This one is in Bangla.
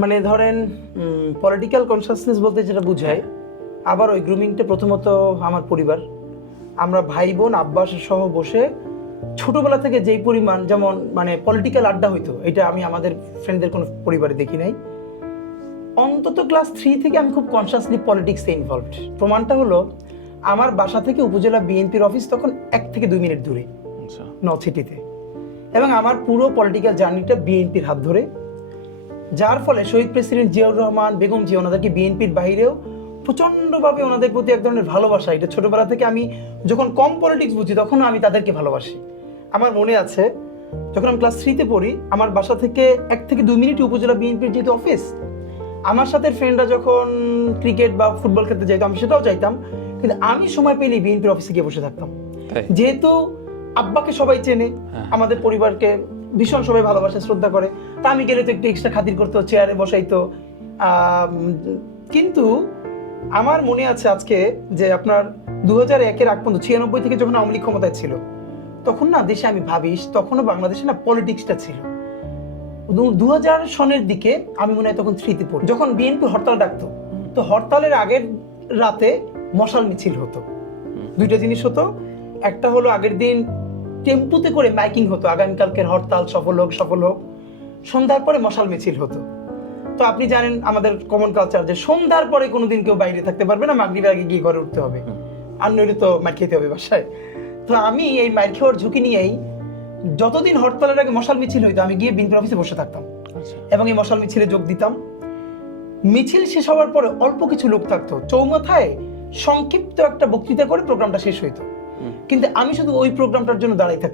মানে ধরেন পলিটিক্যাল কনসাসনেস বলতে যেটা বুঝায়, আবার ওই গ্রুমিংটা প্রথমত আমার পরিবার, আমরা ভাই বোন আব্বা সহ বসে ছোটবেলা থেকে যেই পরিমাণ যেমন মানে পলিটিক্যাল আড্ডা হইতো, এটা আমি আমাদের ফ্রেন্ডদের কোনো পরিবারে দেখি নাই। অন্তত ক্লাস 3 থেকে আমি খুব কনসাসলি পলিটিক্সে ইনভলভড। প্রমাণটা হলো আমার বাসা থেকে উপজেলা বিএনপির অফিস তখন 1 থেকে 2 মিনিট দূরে নর্থ সিটিতে, এবং আমার পুরো পলিটিক্যাল জার্নিটা বিএনপির হাত ধরে, যার ফলে শহীদ প্রেসিডেন্ট জিয়াউর রহমান, বেগম জিয়া ওনাদেরকে বিএনপির বাইরেও প্রচণ্ডভাবে ওনাদের প্রতি এক ধরনের ভালোবাসা, এটা ছোটবেলা থেকে আমি যখন কম পলিটিক্স বুঝি তখনও আমি তাদেরকে ভালোবাসি। আমার মনে আছে যখন আমি ক্লাস 3-তে পড়ি, আমার বাসা থেকে 1 থেকে 2 মিনিট উপজেলা বিএনপির যেহেতু অফিস, আমার সাথে ফ্রেন্ডরা যখন ক্রিকেট বা ফুটবল খেলতে যাইতো আমি সেটাও যাইতাম, কিন্তু আমি সময় পেলেই বিএনপির অফিসে গিয়ে বসে থাকতাম। যেহেতু আব্বাকে সবাই চেনে, আমাদের পরিবারকে ভীষণ সবাই ভালোবাসে শ্রদ্ধা করে, তা আমি গেলে তো একটু এক্সট্রা খাতির করতো, চেয়ারে বসাইতো। কিন্তু আমার মনে আছে আজকে যে আপনার 2001-এর আগ পর্যন্ত 96 থেকে যখন আওয়ামী লীগ ক্ষমতায় ছিল, তখন না দেশে আমি ভাবিস তখনও বাংলাদেশে না পলিটিক্সটা ছিল। 2000 সনের দিকে আমি মনে হয় তখন 3-তে পড়ি, যখন বিএনপি হরতাল ডাকতো, তো হরতালের আগের রাতে মশাল মিছিল হতো। দুইটা জিনিস হতো, একটা হলো আগের দিন টেম্পুতে করে মাইকিং হতো, আগামীকালকের হরতাল সফল হোক সফল হোক। সন্ধ্যার পরে মশাল মিছিল হতো। তো আপনি জানেন আমাদের কমন কালচার যে সন্ধ্যার পরে কোনোদিন কেউ বাইরে থাকতে পারবে না, মাগরিবের আগে গিয়ে ঘরে উঠতে হবে, আর নইলে তো মার খেতে হবে বাসায়। তো আমি এই মার খাওয়ার ঝুঁকি নিয়েই যতদিন হরতালের আগে মশাল মিছিল হইতো আমি গিয়ে বিএনপির অফিসে বসে থাকতাম এবং এই মশাল মিছিলে যোগ দিতাম। মিছিল শেষ হওয়ার পরে অল্প কিছু লোক থাকতো, চৌমাথায় সংক্ষিপ্ত একটা বক্তৃতা করে প্রোগ্রামটা শেষ হইতো, কিন্তু আমি শুধু ওই প্রোগ্রামটার জন্য দাঁড়াই থাকতাম।